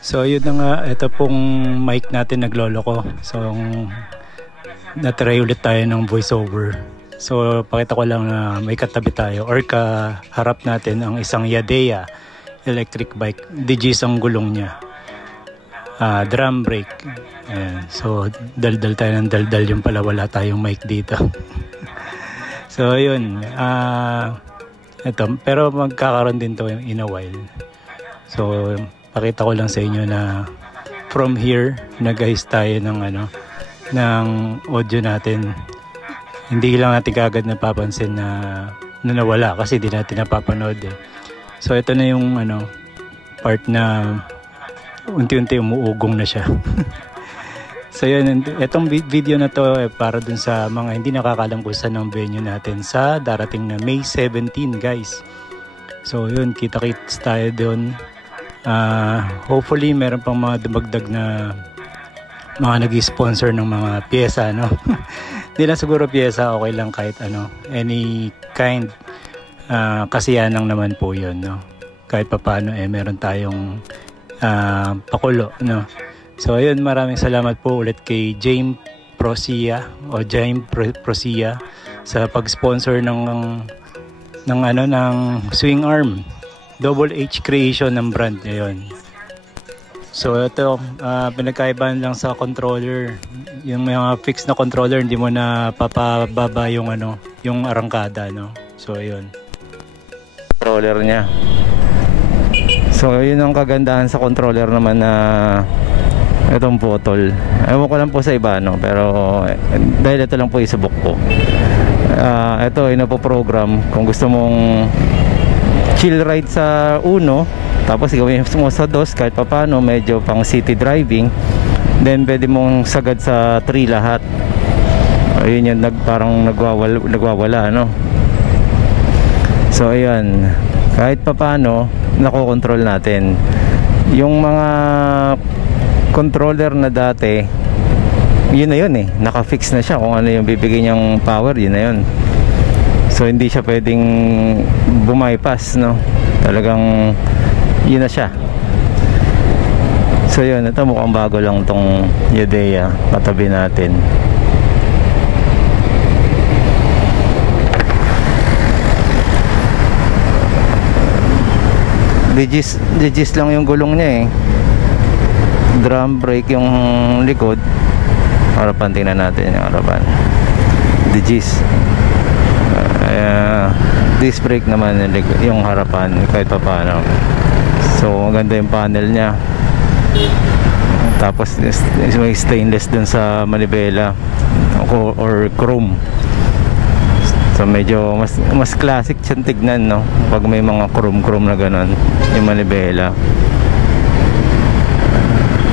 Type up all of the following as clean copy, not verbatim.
So yun na nga, ito pong mic natin nagloloko. So natry ulit tayo ng voiceover. So pakita ko lang na may katabi tayo or kaharap natin ang isang Yadea electric bike. Digis ang gulong niya. Drum brake. Ayan. So daldal tayo ng daldal, yung pala wala tayong mic dito. So yun, ito, pero magkakaroon din to in a while. So pakita ko lang sa inyo na from here nag-ayos tayo ng ng audio natin. Hindi lang natin kagad napapansin na nawala kasi di natin napapanood eh. So ito na yung part na unti-unti umuugong na siya. So yun, itong video na to para dun sa mga hindi nakakalam kung saan ang venue natin sa darating na May 17 guys. So yun, kita-kits tayo dun. Hopefully meron pang mga dumagdag na mga nag-sponsor ng mga pyesa, no? Hindi lang siguro pyesa, okay lang kahit any kind. Kasiyahan lang naman po yun, no? Kahit papaano meron tayong pakulo, no? So ayun, maraming salamat po ulit kay James Prosia sa pag-sponsor ng swing arm. Double H creation ng brand ngayon. So ito, pinagkaibahan lang sa controller. Yung mga fixed na controller, hindi mo na papababa yung yung arangkada, no? So ayun. Controller niya. So yun ang kagandahan sa controller naman na itong putol. Ewan ko lang po sa iba, no? Pero dahil ito lang po isubok ko. Ito inapo-program kung gusto mong chill ride sa 1, tapos gawin mo sa 2 kahit papano, medyo pang city driving, then pwede mong sagad sa 3 lahat. Ayun yan, parang nagwawala, no? So ayan, kahit papano nakokontrol natin yung mga controller na dati. Yun na yun naka-fix na siya kung ano yung bibigay niyang power, yun na yun. So hindi siya pwedeng bumaypass, no? Talagang yun na siya. So yun, ito mukhang bago lang tong Yadea, katabi natin. Digis lang yung gulong niya drum brake yung likod. Harapan, tingnan natin yung harapan. Digis. Disc brake naman yung harapan kahit pa paano. So maganda yung panel niya. Tapos may stainless dun sa manibela or chrome. So medyo mas classic siyang tignan, no? Pag may mga chrome na ganon yung manibela.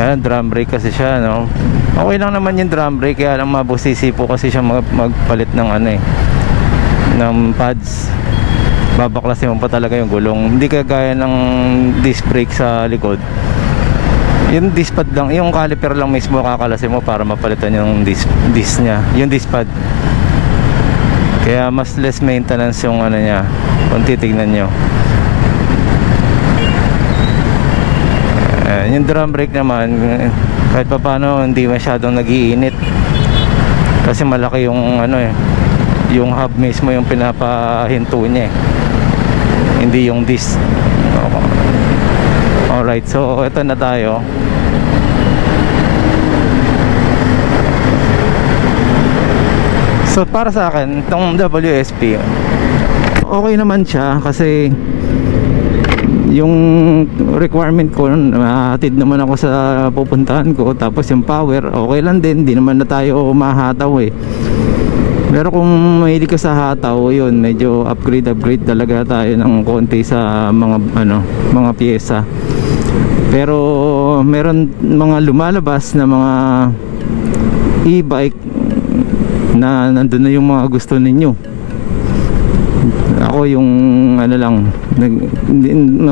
Yan, drum brake kasi siya, no? Okay lang naman yung drum brake, kaya lang mabusisi po kasi siya magpalit ng ng pads. Babaklasin mo pa talaga yung gulong. Hindi kagaya ng disc brake sa likod. Yung disc pad lang, yung caliper lang mismo kakalasin mo para mapalitan yung disc niya, yung disc pad. Kaya mas less maintenance yung niya kung titignan nyo. Yung drum brake naman, kahit pa paano hindi masyadong nag-iinit kasi malaki yung yung hub mismo yung pinapahinto niya hindi yung disc. Alright, so ito na tayo. So para sa akin itong WSP okay naman siya kasi yung requirement ko, hatid naman ako sa pupuntahan ko, tapos yung power okay lang din, di naman na tayo mahataw pero kung mahilig ka sa hataw, yun medyo upgrade talaga tayo ng konti sa mga pyesa. Pero meron mga lumalabas na mga e-bike na nandun na yung mga gusto ninyo. Ako yung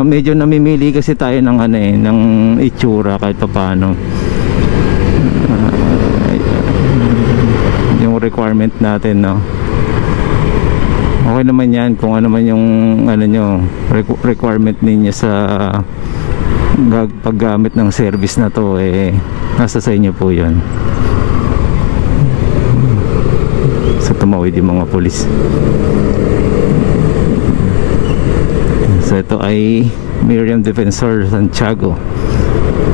medyo namimili kasi tayo ng ng itsura kahit paano. Yung requirement natin, no? Okay naman yan kung ano man yung requirement ninyo sa paggamit ng service na to, nasa sa inyo po yun. Sa tumawid yung mga pulis. So ito ay Miriam Defensor Santiago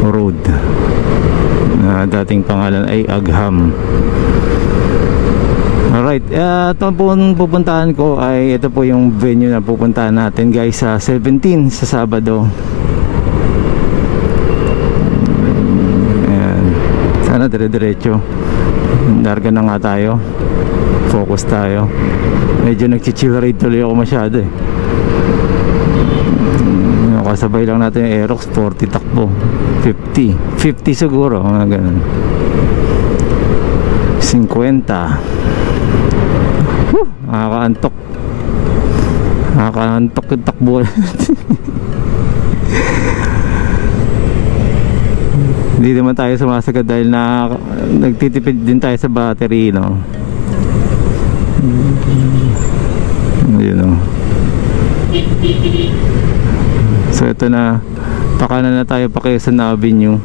Road, na dating pangalan ay Agham. Alright, ito po pupuntahan ko ay ito po yung venue na pupuntahan natin guys sa 17 sa Sabado. Ayan. Sana dire-diretso. Larga na nga tayo. Focus tayo. Medyo nagchichill ride tuloy ako masyado Kasabay lang natin yung Aerox 40 takbo. 50 siguro, mga ganun. 50. Nakakaantok yung takbo. Hindi naman tayo sumasagad dahil nagtitipid din tayo sa battery, no? Ayun, so ito na, pakanan na tayo pa Quezon Avenue.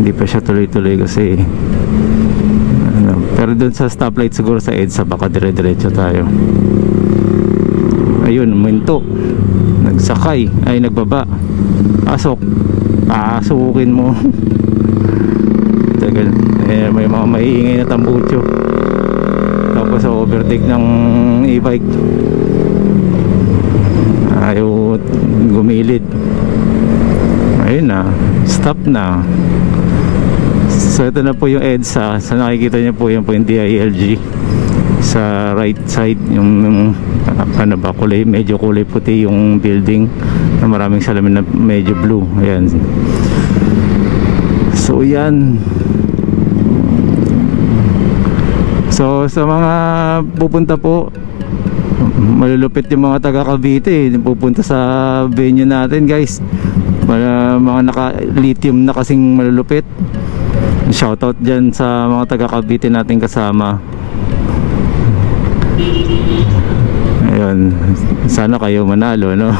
Hindi pa siya tuloy-tuloy kasi pero dun sa stoplight siguro sa EDSA baka dire-diretso tayo. Ayun, minto. Nagsakay, ay nagbaba. Pasok. Pasukin mo. Tagal. May mga maiingay na tambutso. Tapos overtake ng e-bike. Ayaw gumilid. Ayun na, stop na. So ito na po yung EDSA. So nakikita niyo po yung DILG sa right side, yung ano ba, kulay, medyo kulay puti yung building na maraming salamin na medyo blue. Ayan. So yan. So sa mga pupunta po, malulupit yung mga taga Cavite, pupunta sa venue natin guys. Mga naka-lithium na kasing malulupit. Shoutout dyan sa mga taga Cavite natin kasama. Ayun, sana kayo manalo, no?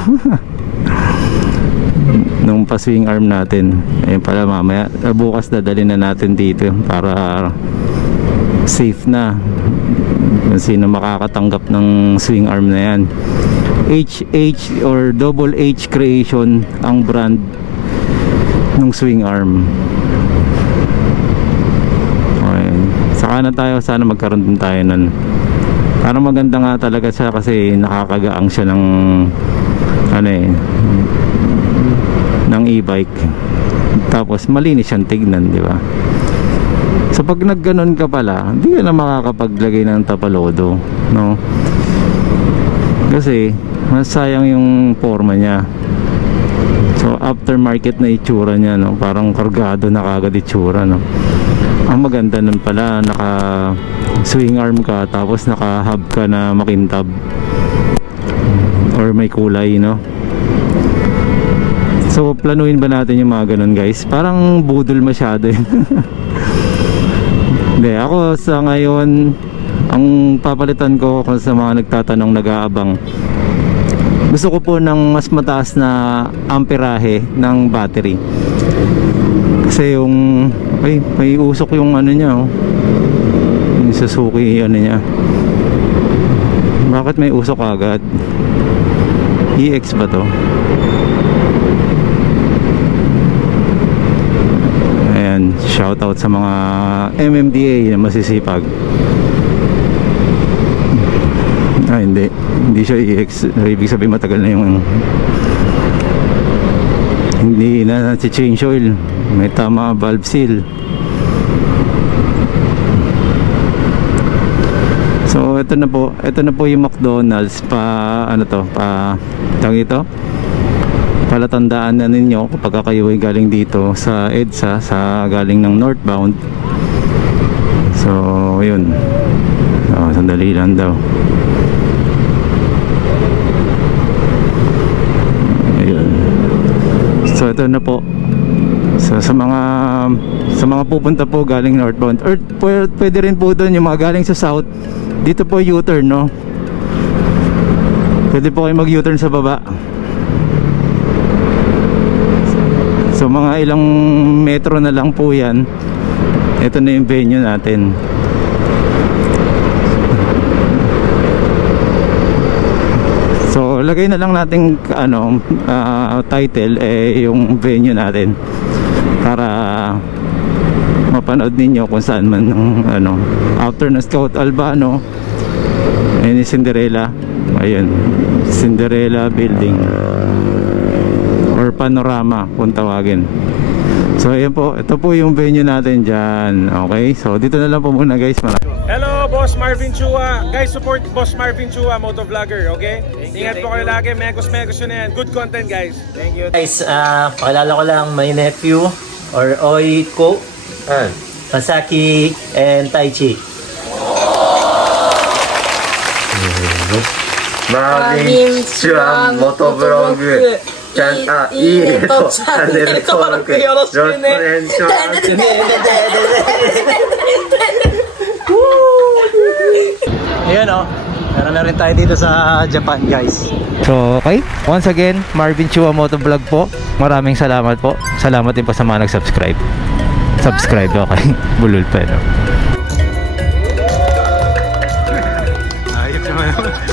Nung pa-swing arm natin. Ayun pala, mamaya bukas dadalhin na natin dito para safe na kung sino makakatanggap ng swing arm na yan. HH or Double H Creation ang brand ng swing arm. Saka na tayo, sana magkaroon din tayo nun. Parang maganda nga talaga siya kasi nakakagaang siya ng ng e-bike. Tapos malinis siyang tignan, di ba? So pag nagganon ka pala, hindi ka na makakapaglagay ng tapalodo, no? Kasi masayang yung forma niya. So aftermarket na itsura niya, no? Parang kargado na kagad itsura, no? Ang maganda nun pala, naka swing arm ka tapos naka hub ka na makintab or may kulay, no? So planuhin ba natin yung mga ganun guys? Parang budol masyado yun. Hindi, ako sa ngayon ang papalitan ko kung sa mga nagtatanong, nag-aabang, gusto ko po ng mas mataas na amperahe ng battery. Kasi yung may usok yung ano niya, yung Suzuki ano niya. Bakit may usok agad? EX ba to? Ayan, shoutout sa mga MMDA na masisipag. Hindi siya EX. Ibig sabihin matagal na yung hindi na change oil, may tama valve seal. So ito na po yung McDonald's tawag ito, palatandaan na ninyo kapag kayo ay galing dito sa EDSA, galing ng northbound. So yun, sandali lang daw. So ito na po. So sa mga pupunta po galing northbound, or pwede rin po doon yung mga galing sa south, dito po U-turn, no? Pwede po kayo mag U-turn sa baba. So mga ilang metro na lang po yan. Ito na yung venue natin. So lagay na lang natin title yung venue natin para mapanood ninyo kung saan man after na Scout Albano. Ayun yung Cinderella. Ayun, Cinderella building or panorama kung tawagin. So ayan po, ito po yung venue natin dyan. Okay, so dito na lang po muna guys. Hello, Boss Marvin Chua. Guys, support Boss Marvin Chua, motovlogger, okay? Ingat po kayo lagi, megos yun na yan. Good content guys. Thank you. Guys, pakilala ko lang my nephew or Oiko, Masaki and Taichi. Marvin Chua motovlog いいねとチャンネル登録よろしくね。Ayan o, meron na rin tayo dito sa Japan guys. So okay, once again, Marvin Chua Motovlog po. Maraming salamat po. Salamat din po sa mga nag-subscribe. Subscribe, okay. Bulol pa, no? Ayos naman.